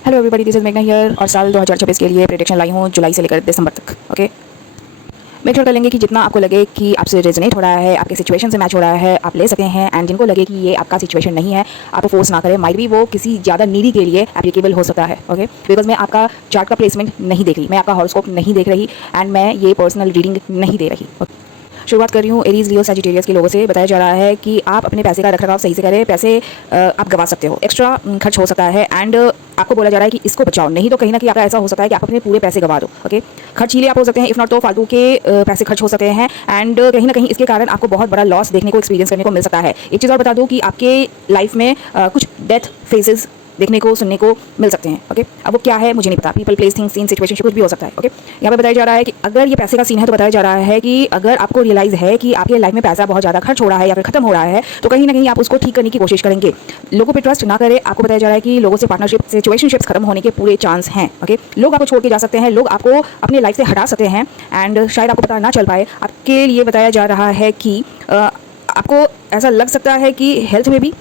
Hello everybody, this is मेघना here. और साल 2026 के लिए प्रेडिक्शन लाई हूँ जुलाई से लेकर दिसंबर तक। ओके, मेक श्योर कर लेंगे कि जितना आपको लगे कि आपसे रेजोनेट हो रहा है, आपके सिचुएशन से मैच हो रहा है, आप ले सकते हैं। एंड जिनको लगे कि ये आपका सिचुएशन नहीं है, आपको फोर्स ना करें। माइट भी वो किसी ज़्यादा नीडी के लिए एप्लीकेबल हो सकता है। ओके, बिकॉज मैं आपका चार्ट का प्लेसमेंट नहीं देख रही, मैं आपका हॉरोस्कोप नहीं देख रही, एंड मैं ये पर्सनल रीडिंग नहीं दे रही। शुरुआत कर रही हूँ एरीज, लियो, सजिटेरियस के लोगों से। बताया जा रहा है कि आप अपने पैसे का रखरखाव सही से करें। पैसे आप गंवा सकते हो, एक्स्ट्रा खर्च हो सकता है, एंड आपको बोला जा रहा है कि इसको बचाओ, नहीं तो कहीं ना कहीं आपका ऐसा हो सकता है कि आप अपने पूरे पैसे गंवा दो। ओके, खर्च ही आप हो सकते हैं, इफ नॉट तो फालतू के पैसे खर्च हो सकते हैं, एंड कहीं ना कहीं इसके कारण आपको बहुत बड़ा लॉस देखने को, एक्सपीरियंस करने को मिल सकता है। एक चीज़ और बता दूँ कि आपके लाइफ में कुछ डेथ फेजेस देखने को, सुनने को मिल सकते हैं। ओके, अब वो क्या है मुझे नहीं पता। People, place, things, scene, situation, कुछ भी हो सकता है। ओके, यहाँ पे बताया जा रहा है कि अगर ये पैसे का सीन है तो बताया जा रहा है कि अगर आपको रियलाइज है कि आपके लाइफ में पैसा बहुत ज़्यादा खर्च हो रहा है या फिर खत्म हो रहा है, तो कहीं ना कहीं आप उसको ठीक करने की कोशिश करेंगे। लोगों पे ट्रस्ट ना करें। आपको बताया जा रहा है कि लोगों से पार्टनरशिप, सिचुएशनशिप्स खत्म होने के पूरे चांस हैं। ओके, लोग आपको छोड़ के जा सकते हैं, लोग आपको अपने लाइफ से हटा सकते हैं, एंड शायद आपको पता ना चल पाए। आपके लिए बताया जा रहा है कि आपको ऐसा लग सकता है कि हेल्थ में भी,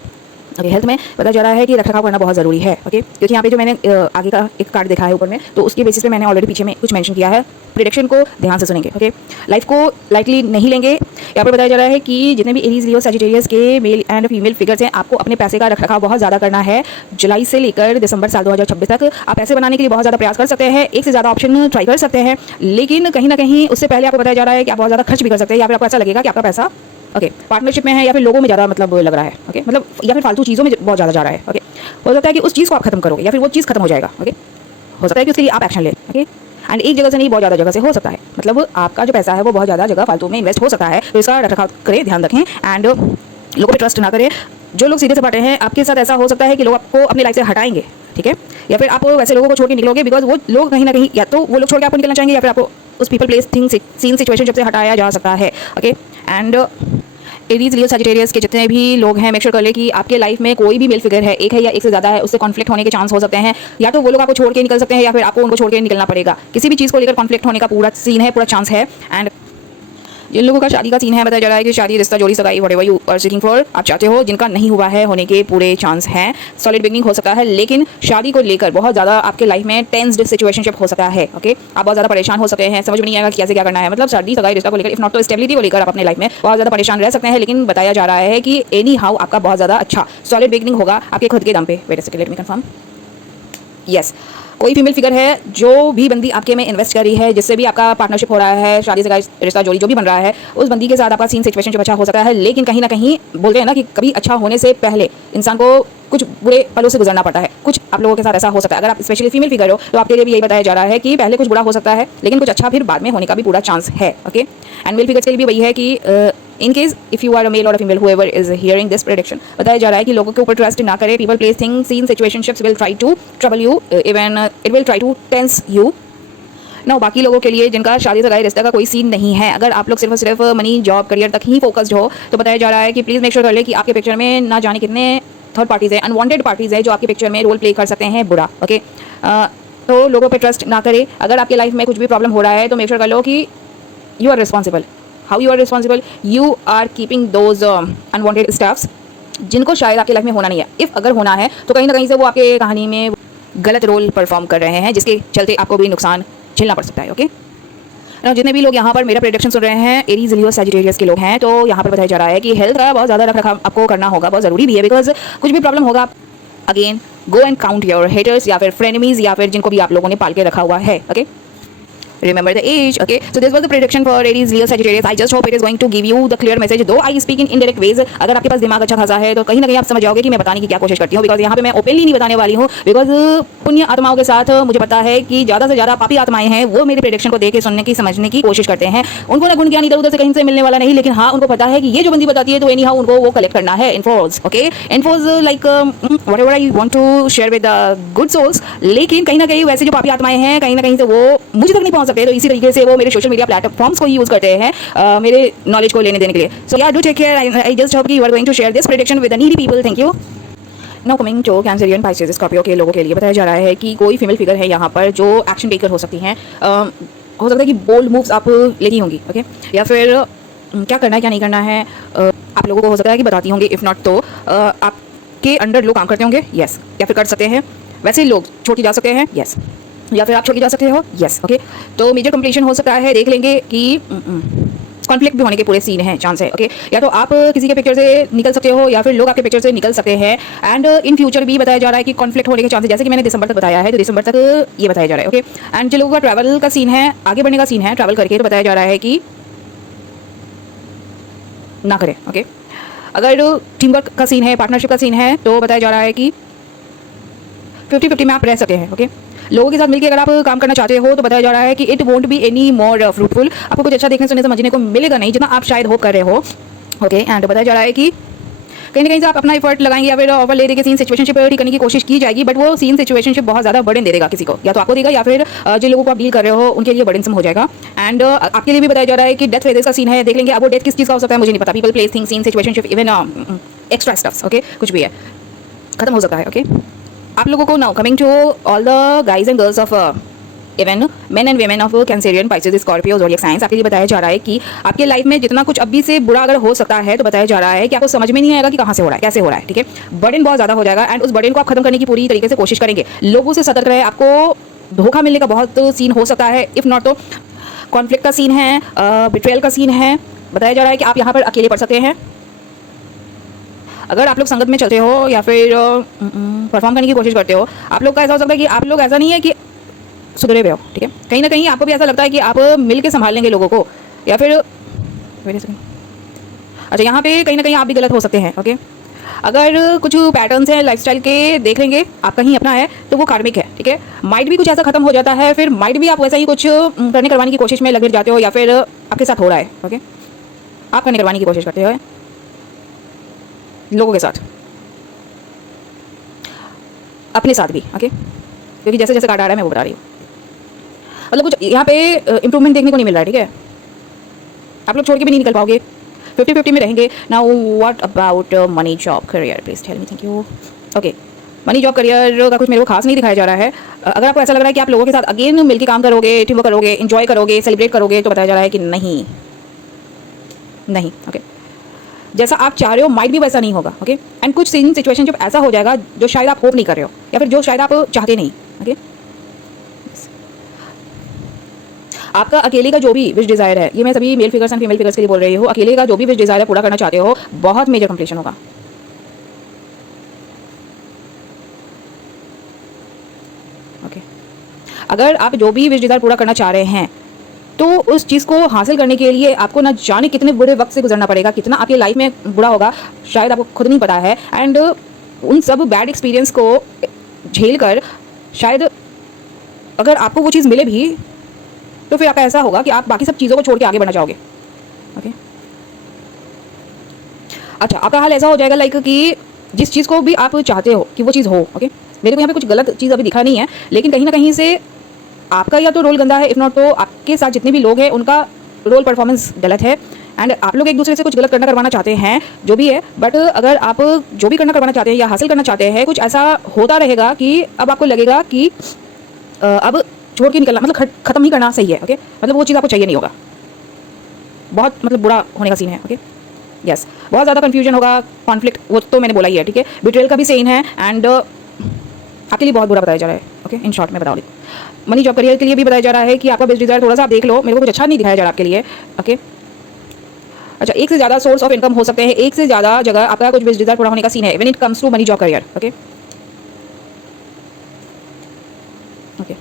हेल्थ में बताया जा रहा है कि रखरखाव करना बहुत ज़रूरी है। ओके, क्योंकि यहाँ पे जो मैंने आगे का एक कार्ड देखा है ऊपर में, तो उसके बेसिस पे मैंने ऑलरेडी पीछे में कुछ मेंशन किया है। प्रेडिक्शन को ध्यान से सुनेंगे। ओके, लाइफ को लाइटली नहीं लेंगे। यहाँ पर बताया जा रहा है कि जितने भी एरीज, लियो, सजिटेरियस के मेल एंड फीमेल फिगर्स हैं, आपको अपने पैसे का रखरखाव बहुत ज़्यादा करना है। जुलाई से लेकर दिसंबर साल 2026 तक आप पैसे बनाने के लिए बहुत ज़्यादा प्रयास कर सकते हैं, एक से ज़्यादा ऑप्शन ट्राई कर सकते हैं, लेकिन कहीं ना कहीं उससे पहले आपको बताया जा रहा है कि आप बहुत ज़्यादा खर्च भी कर सकते हैं, या फिर आपको ऐसा लगेगा कि आपका पैसा पार्टनरशिप में है या फिर लोगों में ज़्यादा मतलब लग रहा है। ओके, मतलब या फिर फालतू चीज़ों में बहुत ज़्यादा जा रहा है। ओके, हो सकता है कि उस चीज़ को आप खत्म करोगे या फिर वो चीज़ खत्म हो जाएगा। ओके, हो सकता है कि उसके लिए आप एक्शन लें। ओके, एंड एक जगह से नहीं, बहुत ज़्यादा जगह से हो सकता है। मतलब आपका जो पैसा है वो बहुत ज़्यादा जगह फालतू में इन्वेस्ट हो सकता है, तो इसका रखरखाव करें, ध्यान रखें, एंड लोगों पर ट्रस्ट ना करें। जो लोग सीधे सपाटे हैं, आपके साथ ऐसा हो सकता है कि लोग आपको अपनी लाइफ से हटाएंगे। ठीक है, या फिर आप वैसे लोगों को छोड़ के निकलोगे, बिकॉज वो लोग कहीं ना कहीं या तो वो लोग छोड़ के आपको निकलना चाहेंगे, या फिर आपको उस people, place, thing, scene, situation जब से हटाया जा सकता है। Okay, and Aries, Leo, Sagittarius के जितने भी लोग हैं, मेक श्योर कर ले कि आपके लाइफ में कोई भी मेल फिगर है, एक है या एक से ज़्यादा है, उससे कॉन्फ्लिक्ट होने के चांस हो सकते हैं। या तो वो लोग आपको छोड़ के निकल सकते हैं, या फिर आपको उनको छोड़ के निकलना पड़ेगा। किसी भी चीज़ को लेकर कॉन्फ्लिक्ट होने का पूरा सीन है, पूरा चांस है। एंड जिन लोगों का शादी का सीन है, बताया जा रहा है कि शादी, रिश्ता, जोड़ी, सगाई, whatever you are seeking for, आप चाहते हो, जिनका नहीं हुआ है, होने के पूरे चांस हैं। सॉलिड बिगनिंग हो सकता है, लेकिन शादी को लेकर बहुत ज़्यादा आपके लाइफ में टेंस्ड सिचुएशनशिप हो सकता है। ओके, आप बहुत ज़्यादा परेशान हो सकते हैं, समझ में नहीं आएगा कैसे क्या करना है। मतलब शादी, सगाई, रिश्ता को लेकर, इफ नॉट तो स्टेबिलिटी को लेकर आप अपने लाइफ में बहुत ज़्यादा परेशान रह सकते हैं। लेकिन बताया जा रहा है कि एनी हाउ आपका बहुत ज़्यादा अच्छा सॉलिड बिगनिंग होगा आपके खुद के दम पे। Wait a second, let me confirm. Yes, कोई फीमेल फिगर है, जो भी बंदी आपके में इन्वेस्ट कर रही है, जिससे भी आपका पार्टनरशिप हो रहा है, शादी से रिश्ता, जोड़ी जो भी बन रहा है, उस बंदी के साथ आपका सीन, सिचुएशन जो अच्छा हो सकता है। लेकिन कहीं ना कहीं बोलते हैं ना कि कभी अच्छा होने से पहले इंसान को कुछ बुरे पलों से गुजरना पड़ता है। कुछ आप लोगों के साथ ऐसा हो सकता है। अगर आप स्पेशली फीमेल फिगर हो, तो आपके लिए भी यही बताया जा रहा है कि पहले कुछ बुरा हो सकता है, लेकिन कुछ अच्छा फिर बाद में होने का भी पूरा चांस है। ओके, एंड मेल फिगर्स के लिए भी वही है कि in case if you are a male और a female whoever is hearing this prediction, बताया जा रहा है कि लोगों के ऊपर ट्रस्ट ना करें। People, place, thing, scene, situationships will try to trouble you, even it will try to tense you. ना बाकी लोगों के लिए जिनका शादी सगाई रिश्ते का कोई सीन नहीं है, अगर आप लोग सिर्फ और सिर्फ मनी, जॉब, करियर तक ही फोकस्ड हो, तो बताया जा रहा है कि प्लीज़ मेक श्योर कर ले कि आपके पिक्चर में ना जाने कितने थर्ड पार्टीज़ हैं, अनवांटेड पार्टीज़ हैं, जो आपके पिक्चर में रोल प्ले कर सकते हैं बुरा। ओके, तो लोगों पे ट्रस्ट ना करें। अगर आपके लाइफ में कुछ भी प्रॉब्लम हो रहा है, तो मेक श्योर कर लो कि you are responsible. How you are responsible? You are keeping those unwanted stuffs जिनको शायद आपके लाइफ में होना नहीं है। इफ़ अगर होना है तो कहीं ना कहीं से वो आपके कहानी में गलत रोल परफॉर्म कर रहे हैं, जिसके चलते आपको भी नुकसान झेलना पड़ सकता है। ओके, जितने भी लोग यहाँ पर मेरा प्रेडिक्शन सुन रहे हैं, एरीज, लियो, सजिटेरियस के लोग हैं, तो यहाँ पर बताया जा रहा है कि हेल्थ का बहुत ज़्यादा रखरखाव आपको करना होगा, बहुत ज़रूरी भी है। बिकॉज कुछ भी प्रॉब्लम होगा, again go and count your haters, या फिर फ्रेनेमीज, या फिर जिनको भी आप लोगों ने पाल के रखा हुआ है। Okay, remember the age. Okay, so this was the prediction for Aries, Leo, Sagittarius. I just hope it is going to give you the clear message, though I speak in indirect ways. अगर आपके पास दिमाग अच्छा खासा है, तो कहीं ना कहीं आप समझ जाओगे कि मैं बताने की क्या कोशिश करती हूँ। बिकॉज यहाँ पे मैं ओपनली नहीं बताने वाली हूँ, बिकॉज पुण्य आत्माओं के साथ मुझे पता है कि ज़्यादा से ज़्यादा पापी आत्माएं हैं, वो मेरे प्रेडिक्शन को देख के सुनने की, समझने की कोशिश करते हैं। उनको ना गुण ज्ञान इधर उधर से कहीं से मिलने वाला नहीं, लेकिन हाँ, उनको पता है कि ये जो बंदी बताती है, तो एनी हाउ उनको वो कलेक्ट करना है infos. Okay, infos like whatever I want to share with good souls. लेकिन कहीं ना कहीं वैसे जो पापी आत्माएं हैं, कहीं ना कहीं से वो मुझे तक नहीं पहुँच सकते, तो इसी तरीके से वो मेरे सोशल मीडिया प्लेटफॉर्म्स को यूज करते हैं मेरे नॉलेज को लेने देने के लिए। So ya do take care. I just hope कि you are going to share this prediction with the needy people. Thank you. Now coming to Cancerian, Pisces, Scorpio के लोगों के लिए बताया जा रहा है कि कोई फीमेल फिगर है यहाँ पर जो एक्शन टेकर हो सकती हैं। हो सकता है कि बोल्ड मूव्स आप लेती होंगी। ओके, या फिर क्या करना है, क्या नहीं करना है, आप लोगों को हो सकता है कि बताती होंगी। इफ़ नॉट तो आपके अंडर लोग काम करते होंगे, यस, या फिर कर सकते हैं। वैसे लोग छोड़ के जा सकते हैं, यस, या फिर आप छोड़ के जा सकते हो, यस, ओके। तो मेजर कंप्लीशन हो सकता है, देख लेंगे कि कॉन्फ्लिक्ट भी होने के पूरे सीन हैं, चांस है, ओके। या तो आप किसी के पिक्चर से निकल सकते हो या फिर लोग आपके पिक्चर से निकल सकते हैं। एंड इन फ्यूचर भी बताया जा रहा है कि कॉन्फ्लिक्ट होने के चांसेस, जैसे कि मैंने दिसंबर तक बताया है, तो दिसंबर तक ये बताया जा रहा है, ओके। एंड जो लोगों का ट्रैवल का सीन है, आगे बढ़ने का सीन है ट्रैवल करके, तो बताया जा रहा है कि ना करें, ओके। अगर टीम वर्क का सीन है, पार्टनरशिप का सीन है, तो बताया जा रहा है कि 50-50 में आप रह सकते हैं, ओके। लोगों के साथ मिलकर अगर आप काम करना चाहते हो तो बताया जा रहा है कि it won't be any more fruitful, आपको कुछ अच्छा देखने सुनने समझने को मिलेगा नहीं जितना आप शायद होप कर रहे हो, ओके। एंड बताया जा रहा है कि कहीं ना कहीं से आप अपना एफर्ट लगाएंगे या फिर ऑफर ले देके सीन सिचुएशनशिप ठीक करने की कोशिश की जाएगी, बट वो सीन सिचुएशनशिप बहुत ज़्यादा बर्डन दे देगा किसी को, या तो आपको देगा या फिर जिन लोगों को आप डील कर रहे हो उनके लिए बर्डनसम हो जाएगा। एंड आपके लिए भी बताया जा रहा है कि डेथ फेजेस का सीन है, देख लेंगे। अब वो डेथ किस चीज़ का हो सकता है मुझे नहीं पता, people place thing scene situationship even extra stuffs, okay, कुछ भी है, खत्म हो सकता है, ओके। आप लोगों को now coming to all the guys and girls of even men and women of Cancerian, Pisces, Scorpio, zodiac science, आपके लिए बताया जा रहा है कि आपके लाइफ में जितना कुछ अभी से बुरा अगर हो सकता है तो बताया जा रहा है कि आपको समझ में नहीं आएगा कि कहाँ से हो रहा है, कैसे हो रहा है, ठीक है। बर्डन बहुत ज़्यादा हो जाएगा एंड उस बर्डन को आप खत्म करने की पूरी तरीके से कोशिश करेंगे। लोगों से सतर्क रहे, आपको धोखा मिलने का बहुत सीन हो सकता है, इफ़ नॉट तो कॉन्फ्लिक्ट का सीन है, बिट्रेयल का सीन है। बताया जा रहा है कि आप यहाँ पर अकेले पड़ सकते हैं अगर आप लोग संगत में चलते हो या फिर परफॉर्म करने की कोशिश करते हो। आप लोग का ऐसा हो सकता है कि आप लोग ऐसा नहीं है कि सुधरे हुए हो, ठीक है। कहीं ना कहीं आपको भी ऐसा लगता है कि आप मिल के संभाल लेंगे लोगों को, या फिर अच्छा यहाँ पे कहीं ना कहीं आप भी गलत हो सकते हैं, ओके। अगर कुछ पैटर्न्स हैं लाइफस्टाइल के देख लेंगे, आप कहीं अपना है तो वो कार्मिक है, ठीक है। माइंड भी कुछ ऐसा खत्म हो जाता है, फिर माइंड भी आप वैसा ही कुछ करने करवाने की कोशिश में लगे जाते हो, या फिर आपके साथ हो रहा है, ओके। आप करने करवाने की कोशिश करते हो लोगों के साथ, अपने साथ भी, ओके। क्योंकि जैसे जैसे कार्ड आ रहा है मैं वो बता रही हूँ, मतलब कुछ यहाँ पे इंप्रूवमेंट देखने को नहीं मिल रहा है, ठीक है। आप लोग छोड़ के भी नहीं निकल पाओगे, 50-50 में रहेंगे। Now what about money job career, please tell me, thank you, okay. Money job career का कुछ मेरे को खास नहीं दिखाया जा रहा है। अगर आपको ऐसा लग रहा है कि आप लोगों के साथ अगेन मिलकर काम करोगे, टीम वर्क करोगे, एंजॉय करोगे, सेलिब्रेट करोगे, तो बताया जा रहा है कि नहीं नहीं, ओके। जैसा आप चाह रहे हो माइट भी वैसा नहीं होगा, ओके। एंड कुछ सीन सिचुएशन जब ऐसा हो जाएगा जो शायद आप होप नहीं कर रहे हो, या फिर जो शायद आप चाहते नहीं, ओके। आपका अकेले का जो भी विश डिजायर है, ये मैं सभी male figures and female figures के लिए बोल रही हूँ, अकेले का जो भी विश डिजायर है पूरा करना चाहते हो, बहुत मेजर कंप्लीशन होगा, ओके। अगर आप जो भी विश डिजायर पूरा करना चाह रहे हैं तो उस चीज़ को हासिल करने के लिए आपको ना जाने कितने बुरे वक्त से गुजरना पड़ेगा, कितना आपकी लाइफ में बुरा होगा शायद आपको खुद नहीं पता है। एंड उन सब बैड एक्सपीरियंस को झेल कर शायद अगर आपको वो चीज़ मिले भी तो फिर आपका ऐसा होगा कि आप बाकी सब चीज़ों को छोड़ के आगे बढ़ना चाहोगे, ओके। अच्छा, आपका हाल ऐसा हो जाएगा लाइक कि जिस चीज़ को भी आप चाहते हो कि वो चीज़ हो, ओके। मेरे को यहाँ पे कुछ गलत चीज़ अभी दिखा नहीं है, लेकिन कहीं ना कहीं से आपका या तो रोल गंदा है, इफ नॉट तो आपके साथ जितने भी लोग हैं उनका रोल परफॉर्मेंस गलत है। एंड आप लोग एक दूसरे से कुछ गलत करना करवाना चाहते हैं जो भी है, बट अगर आप जो भी करना करवाना चाहते हैं या हासिल करना चाहते हैं, कुछ ऐसा होता रहेगा कि अब आपको लगेगा कि अब छोड़ के निकलना मतलब खत्म ही करना सही है, ओके। मतलब वो चीज़ आपको चाहिए नहीं होगा, बहुत मतलब बुरा होने का सीन है, ओके। यस, बहुत ज़्यादा कन्फ्यूजन होगा, कॉन्फ्लिक्ट वो तो मैंने बोला ही है, ठीक है। बिट्रेयल का भी सीन है एंड आपके लिए बहुत बुरा बताया जा रहा है, ओके। इन शॉर्ट में बता रही मनी जॉब करियर के लिए भी बताया जा रहा है कि आपका बेस्ट डिजायर थोड़ा सा आप देख लो, मेरे को कुछ अच्छा नहीं दिखाया जा रहा आपके लिए, ओके। अच्छा, एक से ज़्यादा सोर्स ऑफ इनकम हो सकते हैं, एक से ज़्यादा जगह आपका कुछ बेस्ट डिजायर पूरा होने का सीन है when it comes to money job career, okay. Okay,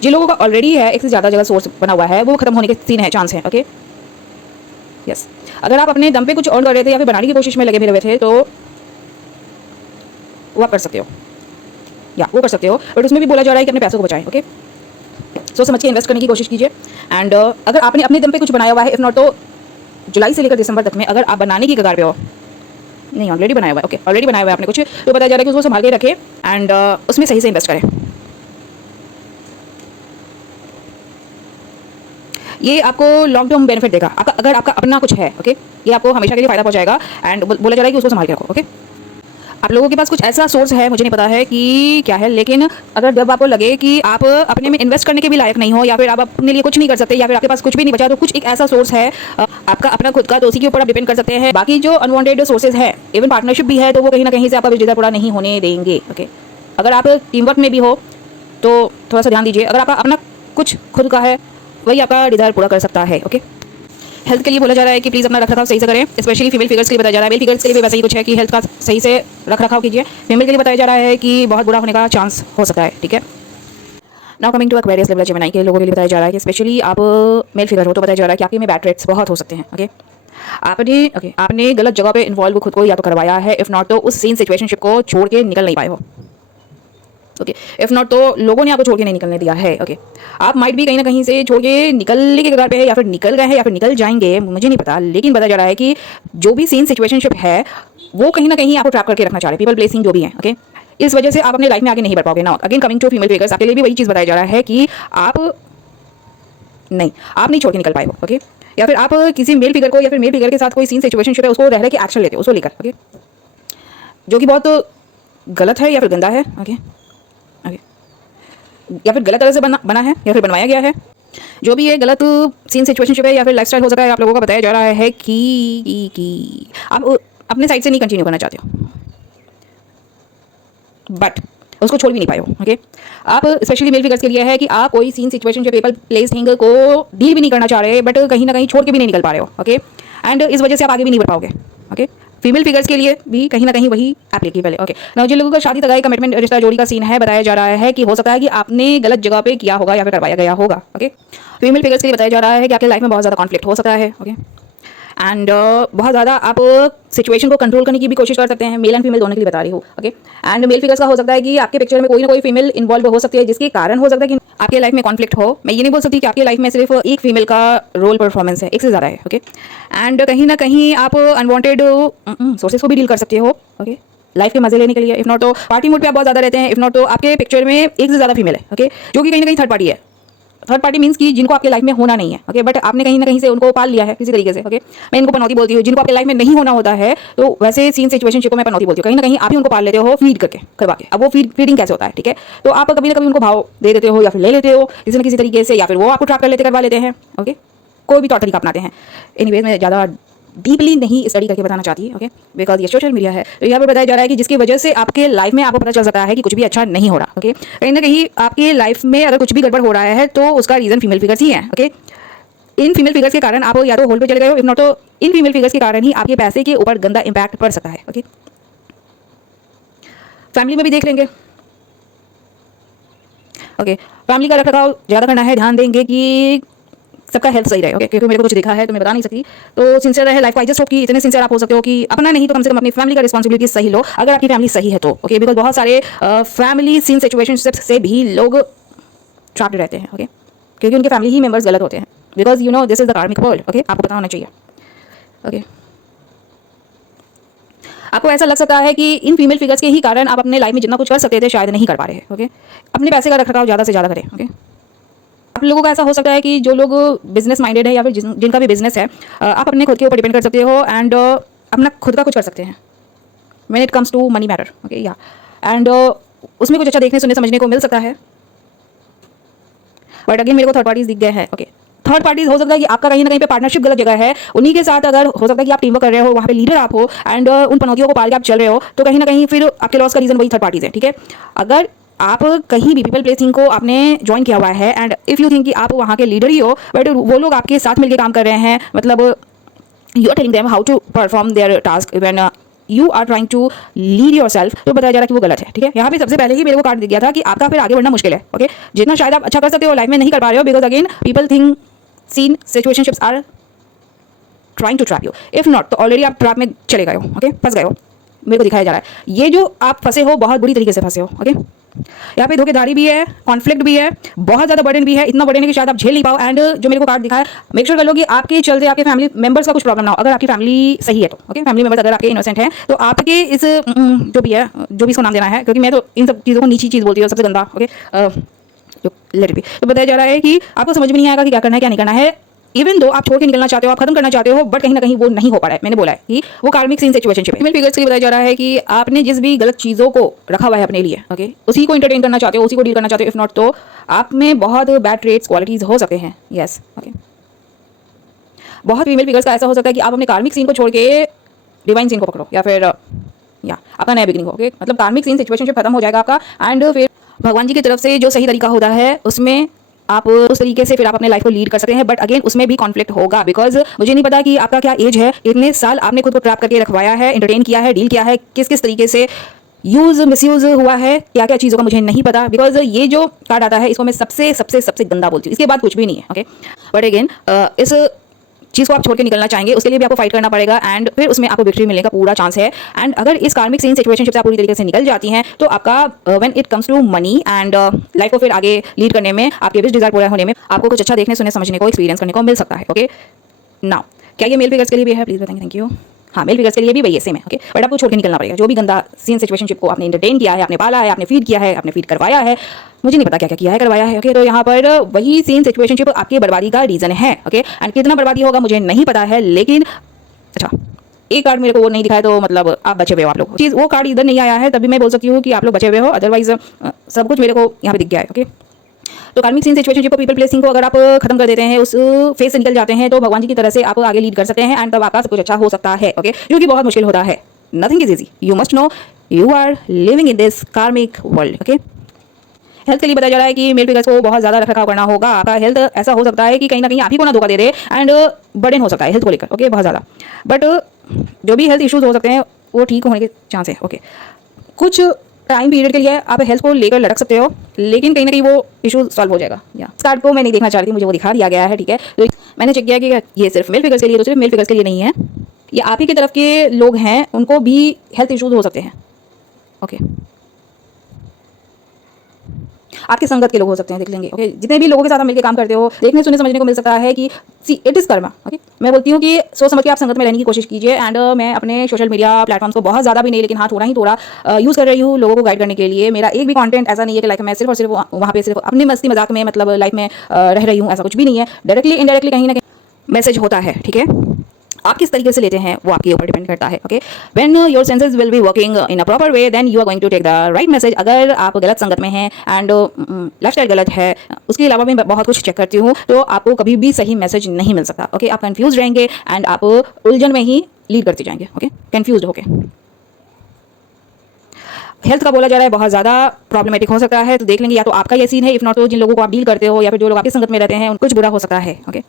जिन लोगों का ऑलरेडी है एक से ज़्यादा जगह सोर्स बना हुआ है वो खत्म होने के सीन है, चांस है, ओके। यस, अगर आप अपने दम पे कुछ अर्न कर रहे थे या फिर बनाने की कोशिश में लगे भी हुए थे तो वो आप कर सकते हो, या वो कर सकते हो, बट उसमें भी बोला जा रहा है कि अपने पैसों को बचाएं, ओके। सोच समझ के इन्वेस्ट करने की कोशिश कीजिए। एंड अगर आपने अपने दम पे कुछ बनाया हुआ है, इफ नॉट तो जुलाई से लेकर दिसंबर तक में अगर आप बनाने की कगार पे हो, नहीं ऑलरेडी बनाया हुआ है, ओके, ऑलरेडी बनाया हुआ है आपने कुछ, तो बताया जा रहा है कि उसको संभाल के रखें एंड उसमें सही से इन्वेस्ट करें। ये आपको लॉन्ग टर्म बेनिफिट देगा आपका, अगर आपका अपना कुछ है, ओके। ये आपको हमेशा के लिए फायदा पहुंचाएगा एंड बोला जा रहा है कि उसको संभाल के रखो, ओके। आप लोगों के पास कुछ ऐसा सोर्स है, मुझे नहीं पता है कि क्या है, लेकिन अगर जब आपको लगे कि आप अपने में इन्वेस्ट करने के भी लायक नहीं हो या फिर आप अपने लिए कुछ नहीं कर सकते या फिर आपके पास कुछ भी नहीं बचा, तो कुछ एक ऐसा सोर्स है आपका अपना खुद का, तो उसी के ऊपर आप डिपेंड कर सकते हैं। बाकी जो अनवांटेड सोर्सेज है, इवन पार्टनरशिप भी है, तो वो कहीं ना कहीं से आपका बिजनेस पूरा नहीं होने देंगे, ओके। अगर आप टीम वर्क में भी हो तो थोड़ा सा ध्यान दीजिए। अगर आपका अपना कुछ खुद का है वही आपका डिज़ायर पूरा कर सकता है। ओके, हेल्थ के लिए बोला जा रहा है कि प्लीज़ अपना रख रखाव सही से करें। स्पेशली फीमेल फिगर्स के लिए बताया जा रहा है। मेल फिगर्स के लिए भी वैसा ही कुछ है कि हेल्थ का सही से रख रखाव कीजिए। फीमेल के लिए बताया जा रहा है कि बहुत बुरा होने का चांस हो सकता है। ठीक है, now coming to Aquarius level Gemini के लोगों के लिए बताया जा रहा है कि स्पेशली आप मेल फिगर हो तो बताया जा रहा है कि आपके में बैड ट्रेट्स बहुत हो सकते हैं। आपने गलत जगह पे इन्वॉल्व खुद को या तो करवाया है, इफ़ नॉट तो उस सीन सिचुएशनशिप को छोड़ के निकल नहीं पाए हो। ओके, इफ़ नॉट तो लोगों ने आपको छोड़ के नहीं निकलने दिया है। ओके, आप माइट भी कहीं ना कहीं से छोड़ के निकलने के कगार पे है, या फिर निकल गए हैं या फिर निकल जाएंगे, मुझे नहीं पता, लेकिन बताया जा रहा है कि जो भी सीन सिचुएशनशिप है वो कहीं ना कहीं आपको ट्रैप करके रखना चाह रहे हैं, पीपल प्लेसिंग जो भी है। ओके, इस वजह से आप अपने लाइफ में आगे नहीं बढ़ पाओगे ना। Again coming to female figures, आपके लिए भी वही चीज़ बताया जा रहा है कि आप नहीं छोड़ के निकल पाए हो। ओके, या फिर आप किसी मेल फिगर को या फिर मेल फिगर के साथ कोई सीन सिचुएशनशिप है उसको रह रहे कि एक्शन लेते हो उसको लेकर। ओके, जो कि बहुत गलत है या फिर गंदा है। ओके, या फिर गलत तरह से बना है या फिर बनवाया गया है। जो भी ये गलत सीन सिचुएशनशिप है या फिर लाइफस्टाइल हो सकता है, आप लोगों को बताया जा रहा है कि आप अपने साइड से नहीं कंटिन्यू करना चाहते हो, बट उसको छोड़ भी नहीं पाए हो। ओके, आप स्पेशली मेल फिगर्स के लिए है कि आप कोई scene situationship people place thing को डील भी नहीं करना चाह रहे, बट कहीं ना कहीं छोड़ के भी नहीं निकल पा रहे हो। ओके, एंड इस वजह से आप आगे भी नहीं बढ़ पाओगे। ओके, फीमेल फिगर्स के लिए भी कहीं ना कहीं वही एप्लीकेबल है। ओके, ना जिन लोगों का शादी तगाई कमिटमेंट रिश्ता जोड़ी का सीन है, बताया जा रहा है कि हो सकता है कि आपने गलत जगह पे किया होगा या फिर करवाया गया होगा। ओके, फीमेल फिगर्स के लिए बताया जा रहा है कि आपके लाइफ में बहुत ज़्यादा कॉन्फ्लिक्ट हो सकता है। ओके, एंड बहुत ज़्यादा आप सिचुएशन को कंट्रोल करने की भी कोशिश कर सकते हैं। मेल एंड फीमेल दोनों के लिए बता रही हूँ। ओके, एंड मेल फिगर्स का हो सकता है कि आपके पिक्चर में कोई ना कोई फीमेल इन्वॉल्व हो सकती है, जिसके कारण हो सकता है कि आपके लाइफ में कॉन्फ्लिक्ट हो। मैं ये नहीं बोल सकती कि आपकी लाइफ में सिर्फ एक फीमेल का रोल परफॉर्मेंस है, एक से ज़्यादा है। ओके, एंड कहीं ना कहीं आप अनवांटेड सोर्सेस को भी डील कर सकते हो। ओके, लाइफ के मजे लेने के लिए, इफ नॉट तो पार्टी मूड पे आप बहुत ज़्यादा रहते हैं, इफ नॉट तो आपके पिक्चर में एक से ज़्यादा फीमेल है। ओके, जो कि कहीं ना कहीं थर्ड पार्टी है। थर्ड पार्टी मीन्स कि जिनको आपके लाइफ में होना नहीं है। ओके, बट आपने कहीं ना कहीं से उनको पाल लिया है किसी तरीके से। ओके, मैं इनको पनौती बोलती हूँ। जिनको आपके लाइफ में नहीं होना होता है तो वैसे सीन सिचुएशनशिप को मैं पनौती बोलती हूँ। कहीं ना कहीं आप ही उनको पाल लेते हो फीड करके करवा के। अब वो फीडिंग कैसे होता है? ठीक है, तो आप कभी ना कभी उनको भाव दे देते हो या फिर ले लेते हो किसी न किसी तरीके से, या फिर वो आपको ट्रैप कर लेते करवा लेते हैं। ओके, कोई भी तौर तरीका अपनाते हैं। एनीवेज, मैं ज़्यादा डीपली नहीं स्टडी करके बताना चाहती है। ओके, बिकॉज ये सोशल मीडिया है, तो यहाँ पर बताया जा रहा है कि जिसकी वजह से आपके लाइफ में आपको पता चल सकता है कि कुछ भी अच्छा नहीं हो रहा। ओके, कहीं ना कहीं आपके लाइफ में अगर कुछ भी गड़बड़ हो रहा है तो उसका रीज़न फीमेल फिगर्स ही है। ओके, इन फीमेल फिगर्स के कारण आप या तो होल पे चले गए हो, इफ नॉट तो इन फीमेल फिगर्स के कारण ही आपके पैसे के ऊपर गंदा इंपैक्ट पड़ सकता है। ओके, फैमिली में भी देख लेंगे। ओके, फैमिली का रखरखाव ज़्यादा करना है, ध्यान देंगे कि सबका हेल्थ सही रहे। ओके, क्योंकि मेरे को कुछ देखा है तो मैं बता नहीं सकती, तो सिंसियर रहे लाइफ को। आई जस्ट होप कि इतने सिंसियर आप हो सकते हो कि अपना नहीं तो कम से कम अपनी फैमिली का रिस्पॉन्सिबिलिटी सही लो, अगर आपकी फैमिली सही है तो। ओके, बिकॉज बहुत सारे फैमिली सीन सिचुएशनशिप से भी लोग ट्रैप्ड रहते हैं। ओके, क्योंकि उनके फैमिली ही मेंबर्स गलत होते हैं, because you know this is the कार्मिक वर्ल्ड। ओके, आपको पता होना चाहिए। ओके, आपको ऐसा लग सकता है कि इन फीमेल फिगर्स के ही कारण आप अपने लाइफ में जितना कुछ कर सकते थे शायद नहीं कर पा रहे हैं। ओके, अपने पैसे का रखरखाव ज़्यादा से ज़्यादा करें। ओके, आप लोगों का ऐसा हो सकता है कि जो लोग बिजनेस माइंडेड है या फिर जिनका भी बिजनेस है, आप अपने खुद के ऊपर डिपेंड कर सकते हो एंड अपना खुद का कुछ कर सकते हैं when it comes to money matter. Okay, या एंड उसमें कुछ अच्छा देखने सुनने समझने को मिल सकता है, बट अगेन मेरे को थर्ड पार्टीज दिख गए हैं। ओके, थर्ड पार्टीज हो सकता है कि आपका कहीं ना कहीं पे पार्टनरशिप गलत जगह है, उन्हीं के साथ अगर हो सकता है कि आप टीम वर्क कर रहे हो, वहाँ पे लीडर आप हो एंड उन पनौतियों को पाल के आप चल रहे हो, तो कहीं ना कहीं फिर आपके लॉस का रीजन वही थर्ड पार्टीज है। ठीक है, अगर आप कहीं भी पीपल प्लेसिंग को आपने ज्वाइन किया हुआ है एंड इफ़ यू थिंक कि आप वहाँ के लीडर ही हो, बट वो लोग आपके साथ मिलकर काम कर रहे हैं, मतलब you are telling them how to perform their task when you are trying to lead yourself, तो बताया जा रहा है कि वो गलत है। ठीक है, यहाँ पे सबसे पहले ही मेरे को कार्ड दिख गया था कि आपका फिर आगे बढ़ना मुश्किल है। ओके, जितना शायद आप अच्छा कर सकते हो लाइफ में नहीं कर पा रहे हो, because again people think scene situationships are trying to trap you, if not तो ऑलरेडी आप ट्रैप में चले गए हो। ओके, फंस गए हो, मेरे को दिखाया जा रहा है। ये जो आप फंसे हो बहुत बुरी तरीके से फंसे हो। ओके, यहाँ पे धोखेधारी भी है, कॉन्फ्लिक्ट भी है, बहुत ज़्यादा बर्डन भी है, इतना बर्डन है कि शायद आप झेल नहीं पाओ। एंड जो मेरे को कार्ड दिखा है, मेक श्योर कर लो कि आपके चलते आपके फैमिली मेंबर्स का कुछ प्रॉब्लम ना हो। अगर आपकी फैमिली सही है तो ओके, फैमिली मेंबर्स अगर आपके इनोसेंट हैं तो आपके इस जो भी है, जो भी इसको नाम देना है, क्योंकि मैं तो इन सब चीज़ों को नीची चीज़ बोलती हूँ, सबसे गंदा। Okay, let it be. तो बताया जा रहा है कि आपको समझ में नहीं आएगा कि क्या करना है क्या नहीं करना है, इवन दो आप छोड़ के निकलना चाहते हो, आप खत्म करना चाहते हो, बट कहीं ना कहीं वो नहीं हो पा रहा है। मैंने बोला है कि वो कार्मिक सीन सिचुएशनशिप है। फीमेल फिगर्स के लिए बताया जा रहा है कि आपने जिस भी गलत चीज़ों को रखा हुआ है अपने लिए, ओके, उसी को एंटरटेन करना चाहते हो, उसी को डील करना चाहते हो, इफ नॉट तो आप में बहुत बैड ट्रेट्स क्वालिटीज़ हो सकते हैं। यस, ओके, बहुत फीमेल फिगर्स का ऐसा हो सकता है कि आप अपने कार्मिक सीन को छोड़ के डिवाइन सीन को पकड़ो, या फिर या आपका नया बिगिनिंग हो। ओके, मतलब कार्मिक सीन सिचुएशनशिप खत्म हो जाएगा आपका, एंड फिर भगवान जी की तरफ से जो सही तरीका होता है उसमें आप उस तरीके से फिर आप अपने लाइफ को लीड कर सकते हैं। बट अगेन उसमें भी कॉन्फ्लिक्ट होगा, बिकॉज मुझे नहीं पता कि आपका क्या एज है, इतने साल आपने खुद को ट्रैप करके रखवाया है, एंटरटेन किया है, डील किया है, किस किस तरीके से यूज मिसयूज हुआ है, क्या क्या चीज़ों का मुझे नहीं पता। बिकॉज ये जो कार्ड आता है इसको मैं सबसे सबसे सबसे गंदा बोलती हूँ, इसके बाद कुछ भी नहीं है। ओके, बट अगेन इस चीज़ को आप छोड़ के निकलना चाहेंगे, उसके लिए भी आपको फाइट करना पड़ेगा, एंड फिर उसमें आपको विक्ट्री मिलने का पूरा चांस है। एंड अगर इस कार्मिक सीन सिचुएशनशिप से आप पूरी तरीके से निकल जाती हैं तो आपका when it comes to money and life को फिर आगे लीड करने में, आपके विश डिजायर पूरा होने में आपको कुछ अच्छा देखने सुनने समझने को एक्सपीरियंस करने को मिल सकता है। ओके, नाउ क्या ये मेल फिगर्स के लिए भी है? प्लीज बताएंगे, थैंक यू। हाँ, मेल फिगर्स के लिए भी वही सेम है। ओके, बट आपको छोड़ के निकलना पड़ेगा। जो भी गंदा सीन सिचुएशनशिप को आपने एंटरटेन किया है, आपने पाला है, आपने फीड किया है, आपने फीड करवाया है, मुझे नहीं पता क्या क्या किया है, करवाया है। ओके, तो यहाँ पर वही सीन सिचुएशनशिप आपकी बर्बादी का रीजन है। ओके, एंड कितना बर्बादी होगा मुझे नहीं पता है, लेकिन अच्छा एक कार्ड मेरे को वो नहीं दिखाया तो मतलब आप बचे हुए हो। आप लोग चीज़ वो कार्ड इधर नहीं आया है तभी मैं बोल सकती हूँ कि आप लोग बचे हुए हो, अदरवाइज सब कुछ मेरे को यहाँ पे दिख गया है। ओके, तो कार्मिक सीन सिचुएशनशिप को, पीपल प्लेसिंग को अगर आप खत्म कर देते हैं, उस फेज से निकल जाते हैं, तो भगवान जी की तरह से आप आगे लीड कर सकते हैं, एंड तब आपका सब कुछ अच्छा हो सकता है। ओके, जो कि बहुत मुश्किल होता है। Nothing is easy, you must know you are living in this karmic world. Okay, health के लिए बताया जा रहा है कि मेल फिगर्स को बहुत ज़्यादा रखरखाव करना होगा। आपका हेल्थ ऐसा हो सकता है कि कहीं ना कहीं आप ही को ना धोखा दे दे, एंड बर्डन हो सकता है हेल्थ को लेकर। ओके, बहुत ज़्यादा। बट जो भी हेल्थ इश्यूज हो सकते हैं वो ठीक होने के चांस है। ओके, कुछ टाइम पीरियड के लिए आप हेल्थ को लेकर लड़क सकते हो, लेकिन कहीं ना कहीं वो इशू सॉल्व हो जाएगा। या इस कार्ड को मैं नहीं देखना चाह रही थी, मुझे वो दिखा दिया गया है। ठीक है, तो मैंने चेक किया कि ये सिर्फ मेल फिगर्स के लिए, तो सिर्फ मेल फिगर्स के लिए नहीं है, ये आप ही की तरफ के लोग हैं, उनको भी हेल्थ इशूज हो सकते हैं। ओके, आपके संगत के लोग हो सकते हैं, देख लेंगे। ओके, जितने भी लोगों के साथ आप मिलकर काम करते हो, देखने सुनने समझने को मिल सकता है कि see it is Karma. Okay, मैं बोलती हूँ कि सोच समझ के आप संगत में रहने की कोशिश कीजिए। एंड मैं अपने सोशल मीडिया प्लेटफॉर्म्स को बहुत ज़्यादा भी नहीं, लेकिन हाँ थोड़ा ही थोड़ा यूज़ कर रही हूँ लोगों को गाइड करने के लिए। मेरा एक भी कंटेंट ऐसा नहीं है कि लाइक मैं सिर्फ और सिर्फ वहाँ पे सिर्फ अपनी मस्ती मजाक में मतलब लाइफ में रह रही हूँ, ऐसा कुछ भी नहीं है। डायरेक्टली इनडायरेक्टली कहीं ना कहीं मैसेज होता है। ठीक है, आप किस तरीके से लेते हैं वो आपके ऊपर डिपेंड करता है। Okay, when your senses will be working in a proper way, then you are going to take the right message. अगर आप गलत संगत में हैं एंड लाइफस्टाइल गलत है, उसके अलावा मैं बहुत कुछ चेक करती हूँ, तो आपको कभी भी सही मैसेज नहीं मिल सकता। ओके, आप कंफ्यूज रहेंगे एंड आप उलझन में ही लीड करते जाएंगे। ओके, कंफ्यूज होके। हेल्थ का बोला जा रहा है बहुत ज़्यादा प्रॉब्लमेटिक हो सकता है, तो देख लेंगे या तो आपका ये सीन है, इफ नॉट तो जिन लोगों को आप डील करते हो या फिर जो लोग आपकी संगत में रहते हैं कुछ बुरा हो सकता है। ओके,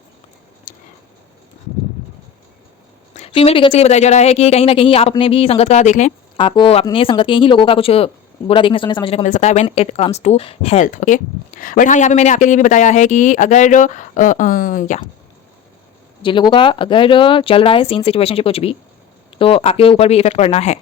फीमेल फिगर्स के लिए बताया जा रहा है कि कहीं ना कहीं आप अपने भी संगत का देख लें, आपको अपने संगत के ही लोगों का कुछ बुरा देखने सुनने समझने को मिल सकता है when it comes to health. Okay, but हाँ यहाँ पे मैंने आपके लिए भी बताया है कि अगर या जिन लोगों का अगर चल रहा है सीन सिचुएशनशिप कुछ भी, तो आपके ऊपर भी इफेक्ट पड़ना है।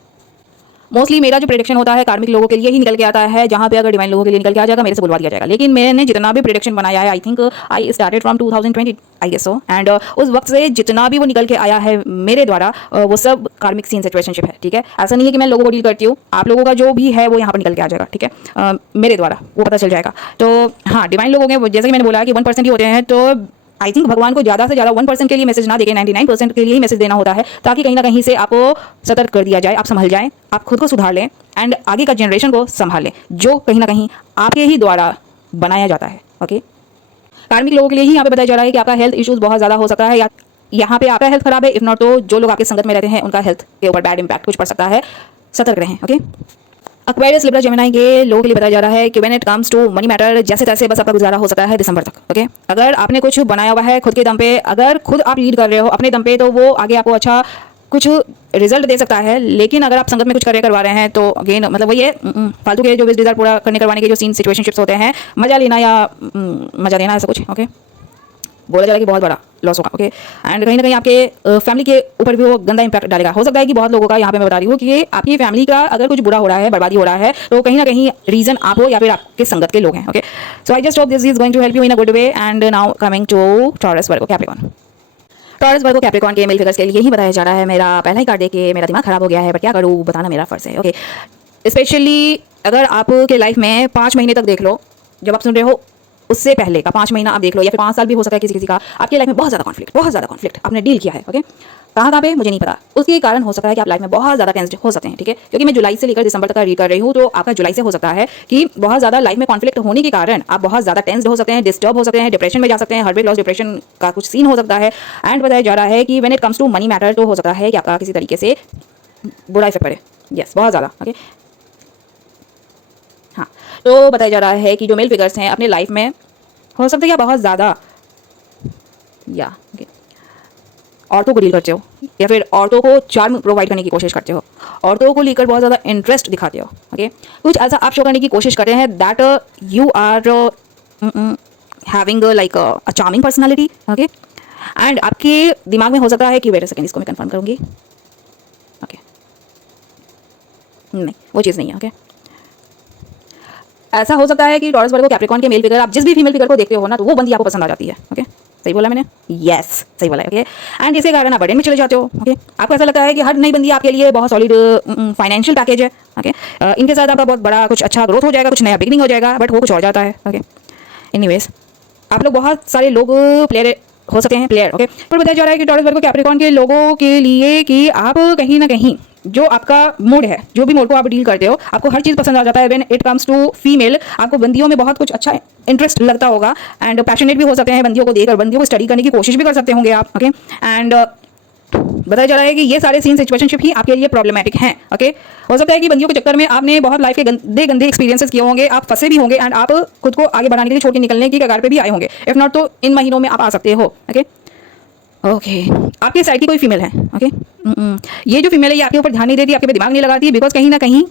मोस्टली मेरा जो प्रेडिक्शन होता है कार्मिक लोगों के लिए ही निकल के आता है, जहाँ पे अगर डिवाइन लोगों के लिए निकल के आ जाएगा मेरे से बुलवा दिया जाएगा। लेकिन मैंने जितना भी प्रेडिक्शन बनाया है, I think I started from 2020 I guess so, and उस वक्त से जितना भी वो निकल के आया है मेरे द्वारा वो सब कार्मिक सीन सिचुएशनशिप है। ठीक है, ऐसा नहीं है कि मैं लोगों को डील करती हूँ, आप लोगों का जो भी है वो यहाँ पर निकल के आ जाएगा। ठीक है, मेरे द्वारा वो पता चल जाएगा। तो हाँ, डिवाइन लोगों के जैसे कि मैंने बोला कि 1% ही होते हैं, तो आई थिंक भगवान को ज़्यादा से ज़्यादा 1% के लिए मैसेज ना देके 99% के लिए ही मैसेज देना होता है, ताकि कहीं ना कहीं से आपको सतर्क कर दिया जाए, आप संभल जाएं, आप खुद को सुधार लें एंड आगे का जनरेशन को संभाल लें, जो कहीं ना कहीं आपके ही द्वारा बनाया जाता है। ओके, कार्मिक लोगों के लिए ही यहाँ पे बताया जा रहा है कि आपका हेल्थ इश्यूज बहुत ज़्यादा हो सकता है, या यहाँ पे आपका हेल्थ खराब है, इफ नॉट तो जो लोग आपके संगत में रहते हैं उनका हेल्थ के ऊपर बैड इंपैक्ट कुछ पड़ सकता है, सतर्क रहें। ओके, एक्वेरियस लिब्रा जेमिनी के लोगों के लिए बताया जा रहा है कि when it comes to money matter, जैसे तैसे बस आपका गुजारा हो सकता है दिसंबर तक। ओके, अगर आपने कुछ बनाया हुआ है खुद के दम पे, अगर खुद आप लीड कर रहे हो अपने दम पे, तो वो आगे आपको अच्छा कुछ रिजल्ट दे सकता है। लेकिन अगर आप संगत में कुछ कार्य करवा रहे हैं तो अगेन मतलब वही है, फालतू के जो विश डिजायर पूरा करने करवाने के जो सीन सिचुएशनशिप्स होते हैं, मजा लेना या मजा लेना ऐसा कुछ। ओके, बोला जा रहा है कि बहुत बड़ा लॉस होगा। ओके, एंड कहीं ना कहीं आपके फैमिली के ऊपर भी वो गंदा इंपैक्ट डालेगा। हो सकता है कि बहुत लोगों का, यहाँ पे मैं बता रही हूँ कि आपकी फैमिली का अगर कुछ बुरा हो रहा है, बर्बादी हो रहा है, तो कहीं ना कहीं रीजन आप हो या फिर आपके संगत के लोग हैं। Okay, so I just hope this is going to help you in a good way. And now coming to Taurus Virgo Capricorn. Taurus Virgo Capricorn के मेल फिगर्स के लिए ही बताया जा रहा है। मेरा पहला ही कार्ड देख के मेरा दिमाग खराब हो गया है, बट क्या करूँ, बताना मेरा फर्ज है। ओके, स्पेशली अगर आपके लाइफ में 5 महीने तक देख लो, जब आप सुन रहे हो उससे पहले का 5 महीना आप देख लो, या फिर 5 साल भी हो सकता है किसी किसी का, आपकी लाइफ में बहुत ज़्यादा कॉन्फ्लिक्ट आपने डील किया है। ओके, कहाँ पे मुझे नहीं पता, उसके कारण हो सकता है कि आप लाइफ में बहुत ज़्यादा टेंस्ड हो सकते हैं। ठीक है, क्योंकि मैं जुलाई से लेकर दिसंबर तक का रीड कर रही हूँ, तो आपका जुलाई से हो सकता है कि बहुत ज़्यादा लाइफ में कॉन्फ्लिक्ट होने के कारण आप बहुत ज़्यादा टेंस्ड हो सकते हैं, डिस्टर्ब हो सकते हैं, डिप्रेशन में जा सकते हैं, हर वेट लॉस डिप्रेशन का कुछ सीन हो सकता है। एंड बताया जा रहा है कि when it comes to money matter, तो हो सकता है कि आपका किसी तरीके से बुरा इफेक्ट पड़े। यस, बहुत ज़्यादा। ओके, हाँ, तो बताया जा रहा है कि जो मेल फिगर्स हैं अपने लाइफ में हो सकता है या बहुत ज़्यादा या ओके औरतों को डील करते हो या फिर औरतों को चार्म प्रोवाइड करने की कोशिश करते हो, औरतों को लेकर बहुत ज़्यादा इंटरेस्ट दिखाते हो। ओके, कुछ ऐसा आप शो करने की कोशिश करते हैं that you are having like a charming personality. Okay, and आपके दिमाग में हो सकता है कि वेट अ सेकंड, इसको मैं कंफर्म करूँगी। ओके, नहीं, वो चीज़ नहीं है। ओके, ऐसा हो सकता है कि टॉरस वर्गो कैप्रिकॉर्न के मेल फिगर, आप जिस भी फीमेल फिगर को देखते हो ना, तो वो बंदी आपको पसंद आ जाती है। ओके, सही बोला मैंने? यस, सही बोला है। ओके, एंड इसके कारण आप बर्डन में चले जाते हो। ओके, आपको ऐसा लगता है कि हर नई बंदी आपके लिए बहुत सॉलिड फाइनेंशियल पैकेज है। ओके, इनके साथ आपका बहुत बड़ा कुछ अच्छा ग्रोथ हो जाएगा, कुछ नया बिगनिंग हो जाएगा, बट वो कुछ और जाता है। ओके, एनीवेज, आप लोग बहुत सारे लोग प्लेयर हो सकते हैं, प्लेयर। ओके, पर बताया जा रहा है कि टॉरस वर्गो कैप्रिकॉर्न के लोगों के लिए कि आप कहीं ना कहीं जो आपका मूड है, जो भी मूड को आप डील करते हो, आपको हर चीज़ पसंद आ जाता है। When it comes to female, आपको बंदियों में बहुत कुछ अच्छा इंटरेस्ट लगता होगा एंड पैशनेट भी हो सकते हैं बंदियों को देखकर, बंदियों को स्टडी करने की कोशिश भी कर सकते होंगे आप। ओके, एंड बताया जा रहा है कि ये सारे सीन सिचुएशनशिप ही आपके लिए प्रॉब्लमेटिक हैं। ओके, हो सकता है कि बंदियों के चक्कर में आपने बहुत लाइफ के गंदे गंदे एक्सपीरियंसेस किए होंगे, आप फंसे भी होंगे एंड आप खुद को आगे बढ़ाने के लिए छोड़ के निकलने की कगार पे भी आए होंगे। इफ नॉट तो इन महीनों में आप आ सकते हो। ओके, ओके, आपके साइड की कोई फीमेल है। ओके, ये जो फीमेल है ये आपके ऊपर ध्यान नहीं देती, आपके पे दिमाग नहीं लगाती, बिकॉज कहीं ना कहीं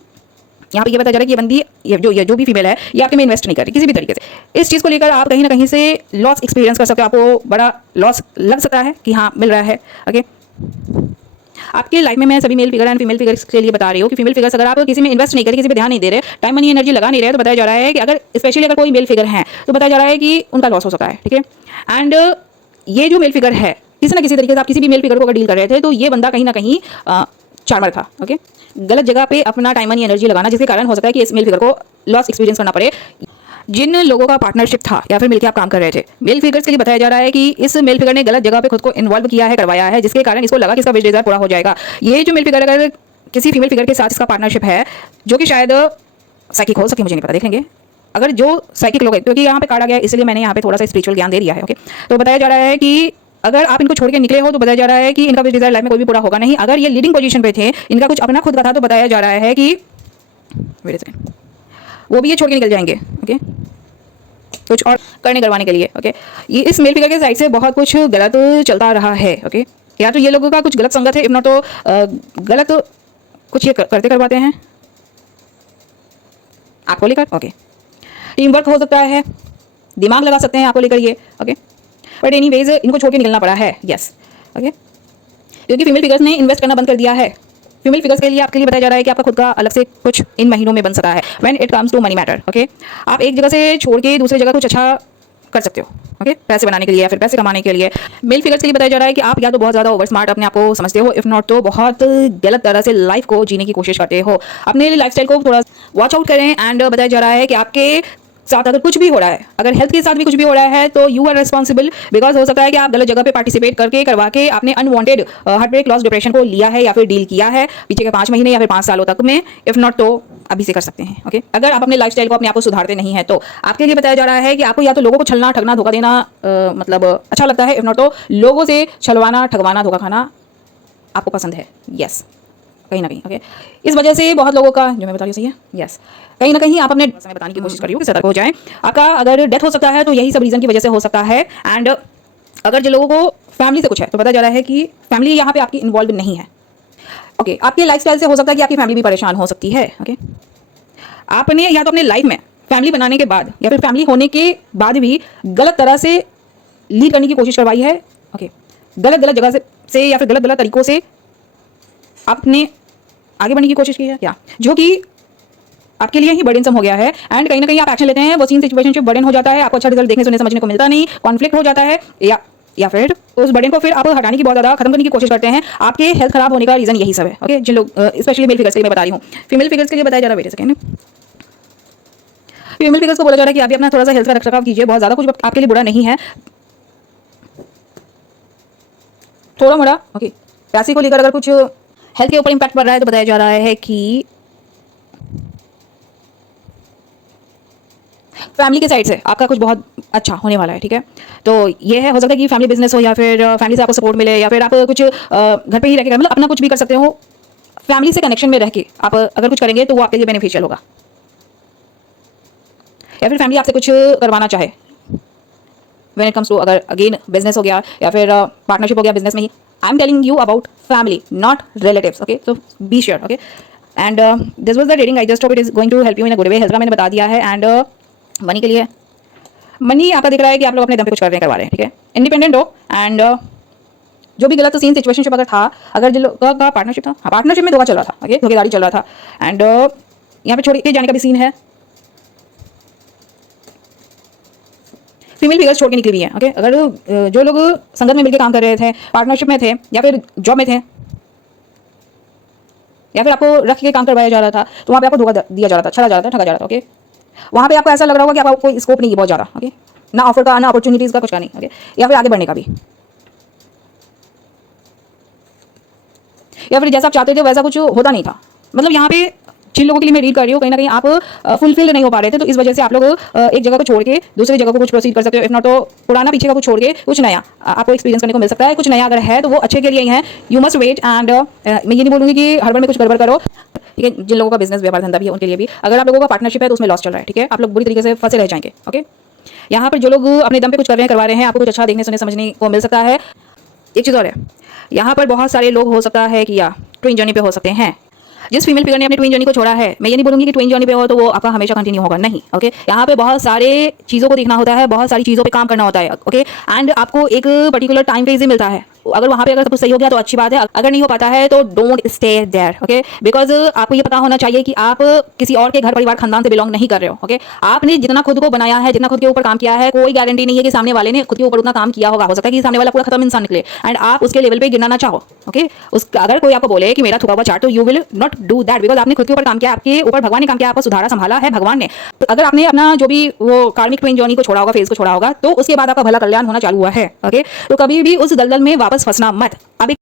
यहाँ पे ये बताया जा रहा है कि ये बंदी, ये जो भी फीमेल है, ये आपके में इन्वेस्ट नहीं कर रही किसी भी तरीके से। इस चीज़ को लेकर आप कहीं ना कहीं से लॉस एक्सपीरियंस कर सकते हो, आपको बड़ा लॉस लग सकता है कि हाँ मिल रहा है। ओके, आपके लाइफ में मैं सभी male figure and female figures के लिए बता रही हूँ कि फीमेल फिगर्स अगर आप किसी में इन्वेस्ट नहीं करें, किसी पे ध्यान नहीं दे रहे, टाइम मनी एनर्जी लगा नहीं रहे, तो बताया जा रहा है कि अगर स्पेशली अगर कोई मेल फिगर है तो बताया जा रहा है कि उनका लॉस हो सकता है। ठीक है, एंड ये जो मेल फिगर है, किसी ना किसी तरीके से आप किसी भी मेल फिगर को अगर डील कर रहे थे तो ये बंदा कहीं ना कहीं चार्मर था। ओके, गलत जगह पे अपना टाइम मनी एनर्जी लगाना, जिसके कारण हो सकता है कि इस मेल फिगर को लॉस एक्सपीरियंस करना पड़े। जिन लोगों का पार्टनरशिप था या फिर मिलकर आप काम कर रहे थे, मेल फिगर्स के लिए बताया जा रहा है कि इस मेल फिगर ने गलत जगह पे खुद को इन्वॉल्व किया है, करवाया है, जिसके कारण इसको लगा कि इसका विश डिजायर पूरा हो जाएगा। ये जो मेल फिगर अगर किसी फीमेल फिगर के साथ इसका पार्टनरशिप है, जो कि शायद साइकिक हो सके, मुझे नहीं पता, देख लेंगे। अगर जो साइकिक लोग हैं, क्योंकि यहाँ पे काटा गया इसलिए मैंने यहाँ पे थोड़ा सा स्पिरिचुअल ज्ञान दे दिया है। ओके, तो बताया जा रहा है कि अगर आप इनको छोड़ के निकले हो तो बताया जा रहा है कि इनका विश डिजायर लाइफ में कोई भी पूरा होगा नहीं। अगर ये लीडिंग पोजीशन पे थे, इनका कुछ अपना खुद का था, तो बताया जा रहा है कि वो भी ये छोड़ के निकल जाएंगे। ओके, कुछ और करने करवाने के लिए। ओके, ये इस मेल फिगर के साइड से बहुत कुछ गलत चलता रहा है। ओके, या तो ये लोगों का कुछ गलत संगत है, इफ नॉट तो गलत कुछ ये करते करवाते हैं आपको लेकर। ओके, टीम वर्क हो सकता है, दिमाग लगा सकते हैं आपको लेकर ये। ओके, बट एनीवेज इनको छोड़ के निकलना पड़ा है। यस, ओके, क्योंकि फीमेल फिगर्स ने इन्वेस्ट करना बंद कर दिया है। फीमेल फिगर्स के लिए आपके लिए बताया जा रहा है कि आपका खुद का अलग से कुछ इन महीनों में बन सकता है when it comes to money matter. Okay, आप एक जगह से छोड़ के दूसरी जगह कुछ अच्छा कर सकते हो। ओके, पैसे बनाने के लिए या फिर पैसे कमाने के लिए। मेल फिगर्स के लिए बताया जा रहा है कि आप या तो बहुत ज़्यादा ओवर स्मार्ट अपने आप को समझते हो, इफ नॉट तो बहुत गलत तरह से लाइफ को जीने की कोशिश करते हो। अपने लाइफस्टाइल को थोड़ा वॉच आउट करें। एंड बताया जा रहा है कि आपके साथ अगर कुछ भी हो रहा है, अगर हेल्थ के साथ भी कुछ भी हो रहा है, तो यू आर रिस्पॉन्सिबल, बिकॉज हो सकता है कि आप गलत जगह पे पार्टिसिपेट करके करवा के आपने unwanted heartbreak, loss, depression को लिया है या फिर डील किया है पीछे के 5 महीने या फिर 5 सालों तक में। इफ नॉट तो अभी से कर सकते हैं। ओके, अगर आप अपने लाइफस्टाइल को अपने आप को सुधारते नहीं है तो आपके लिए बताया जा रहा है कि आपको या तो लोगों को छलना, ठगना, धोखा देना मतलब अच्छा लगता है, इफ नॉट तो लोगों से छलवाना, ठगवाना, धोखा खाना आपको पसंद है। यस, कहीं ना कहीं। ओके, इस वजह से बहुत लोगों का, जो मैं बता रही हूँ सही है। यस, कहीं ना कहीं आप अपने समय बताने की कोशिश कर रही हो कि सतर्क हो जाएं। आपका अगर डेथ हो सकता है तो यही सब रीजन की वजह से हो सकता है। एंड अगर जो लोगों को फैमिली से कुछ है तो बताया जा रहा है कि फैमिली यहाँ पे आपकी इन्वॉल्व नहीं है। ओके, आपके लाइफस्टाइल से हो सकता है कि आपकी फैमिली भी परेशान हो सकती है। ओके, आपने या तो अपने लाइफ में फैमिली बनाने के बाद या फिर फैमिली होने के बाद भी गलत तरह से लीड करने की कोशिश करवाई है। ओके, गलत गलत जगह से या फिर गलत गलत तरीकों से आपने आगे बढ़ने की कोशिश की है क्या, जो कि आपके लिए ही बर्डनसम हो गया है। एंड कहीं ना कहीं आप एक्शन लेते हैं, वो सीन सिचुएशनशिप बर्डन हो जाता है, आपको अच्छा रिजल्ट देखने सुनने समझने को मिलता नहीं, कॉन्फ्लिक्ट हो जाता है, या फिर उस बर्डन को फिर आप हटाने की बहुत ज़्यादा खत्म करने की कोशिश करते हैं। आपके हेल्थ खराब होने का रीजन यही सब है। ओके, जिन लोग स्पेशली मेल फिगर्स के लिए मैं बता रही हूँ, फीमेल फिगर्स के लिए बताया जा रहा है। Wait a second, female figures को बोला जा रहा है कि आप भी अपना थोड़ा सा हेल्थ का रखरखाव कीजिए, बहुत ज़्यादा कुछ आपके लिए बुरा नहीं है, थोड़ा मोड़ा। ओके, पैसे को लेकर अगर कुछ हेल्थ के ऊपर इंपैक्ट पड़ रहा है तो बताया जा रहा है कि फैमिली के साइड से आपका कुछ बहुत अच्छा होने वाला है। ठीक है, तो ये है, हो सकता है कि फैमिली बिजनेस हो या फिर फैमिली से आपको सपोर्ट मिले या फिर आप कुछ घर पे ही रह के मतलब अपना कुछ भी कर सकते हो फैमिली से कनेक्शन में रह के आप अगर कुछ करेंगे तो वो आपके लिए बेनिफिशियल होगा। या फिर फैमिली आपसे कुछ करवाना चाहे व्हेन इट कम्स टू, अगर अगेन बिजनेस हो गया या फिर पार्टनरशिप हो गया बिजनेस में ही, I am telling you about family not relatives, okay, so be sure, okay. And this was the reading, I just hope it is going to help you in a good way. Health का मैंने बता दिया है। And money के लिए, money आपका दिख रहा है कि आप लोग अपने दम पे कुछ कर रहे हैं, करवा रहे हैं, ठीक है, इंडिपेंडेंट हो। एंड जो भी गलत सीन सिचुएशनशिप अगर था, अगर जिन लोगों का पार्टनरशिप था, हाँ पार्टनरशिप में धोखा चल रहा था, ओके, धोखेदारी चल रहा था, एंड यहाँ पे छोड़ के जाने का भी सीन है। फीमेल फिगर्स छोड़ के निकली हुई है, ओके। अगर जो लोग संगत में मिलकर काम कर रहे थे, पार्टनरशिप में थे, या फिर जॉब में थे, या फिर आपको रख के काम करवाया जा रहा था, तो वहाँ पे आपको धोखा दिया जा रहा था, छड़ा जा रहा था, ठगा जा रहा था, ओके। वहाँ पे आपको ऐसा लग रहा होगा कि आपको कोई स्कोप नहीं है बहुत ज़्यादा, ओके, ना ऑफर का, ना अपॉर्चुनिटीज़ का, कुछ का नहीं, ओके, या फिर आगे बढ़ने का भी, या फिर जैसा आप चाहते थे वैसा कुछ होता नहीं था। मतलब यहाँ पे जिन लोगों के लिए मैं रीड कर रही हूँ, कहीं ना कहीं आप फुलफिल नहीं हो पा रहे थे, तो इस वजह से आप लोग एक जगह को छोड़ के दूसरी जगह को कुछ प्रोसीड कर सकते हो। इफ नॉट तो पुराना पीछे का कुछ छोड़ के कुछ नया आपको एक्सपीरियंस करने को मिल सकता है। कुछ नया अगर है तो वो अच्छे के लिए ही है। You must wait. एंड मैं ये नहीं बोलूँगी कि हर बार में कुछ गड़बड़ करो, ठीक है। जिन लोगों का बिजनेस व्यापार धंधा भी है उनके लिए भी, अगर आप लोगों का पार्टनरशिप है तो उसमें लॉस चल रहा है, ठीक है, आप लोग बुरी तरीके से फंसे रह जाएंगे, ओके। यहाँ पर जो लोग अपने दम पे कुछ कर रहे हैं, करवा रहे हैं, आपको कुछ अच्छा देखने सुनने समझने को मिल सकता है। एक चीज़ और है, यहाँ पर बहुत सारे लोग हो सकता है कि या ट्विन जर्नी पे हो सकते हैं। जिस फीमेल फिगर ने अपनी ट्विन जर्नी को छोड़ा है, मैं ये नहीं बोलूंगी कि ट्विन जर्नी पे हो तो वो आपका हमेशा कंटिन्यू होगा, नहीं, ओके। यहाँ पे बहुत सारे चीज़ों को देखना होता है, बहुत सारी चीज़ों पे काम करना होता है, ओके। एंड आपको एक पर्टिकुलर टाइम फेज ही मिलता है। अगर वहाँ पे अगर सब कुछ सही हो गया तो अच्छी बात है, अगर नहीं हो पाता है तो don't stay there, okay. Because आपको ये पता होना चाहिए कि आप किसी और के घर परिवार खानदान से बिलोंग नहीं कर रहे हो, ओके। आपने जितना खुद को बनाया है, जितना खुद के ऊपर काम किया है, कोई गारंटी नहीं है कि सामने वाले ने खुद के ऊपर उतना काम किया होगा। हो सकता है कि सामने वाला पूरा खत्म इंसान निकले एंड आप उसके लेवल पे गिरना ना चाहो, ओके। अगर कोई आपको बोले कि मेरा थुका हुआ चाट, तो you will not do that, because आपने खुद के ऊपर काम किया, आपके ऊपर भगवान ने काम किया, आपको सुधारा संभाला है भगवान ने। तो अगर आपने अपना जो भी वो कार्मिक ट्विन जर्नी को छोड़ा होगा, फेज को छोड़ा होगा, तो उसके बाद आपका भला कल्याण होना चालू हुआ है, ओके। तो कभी भी उस दलदल में वापस फंसना मत। अब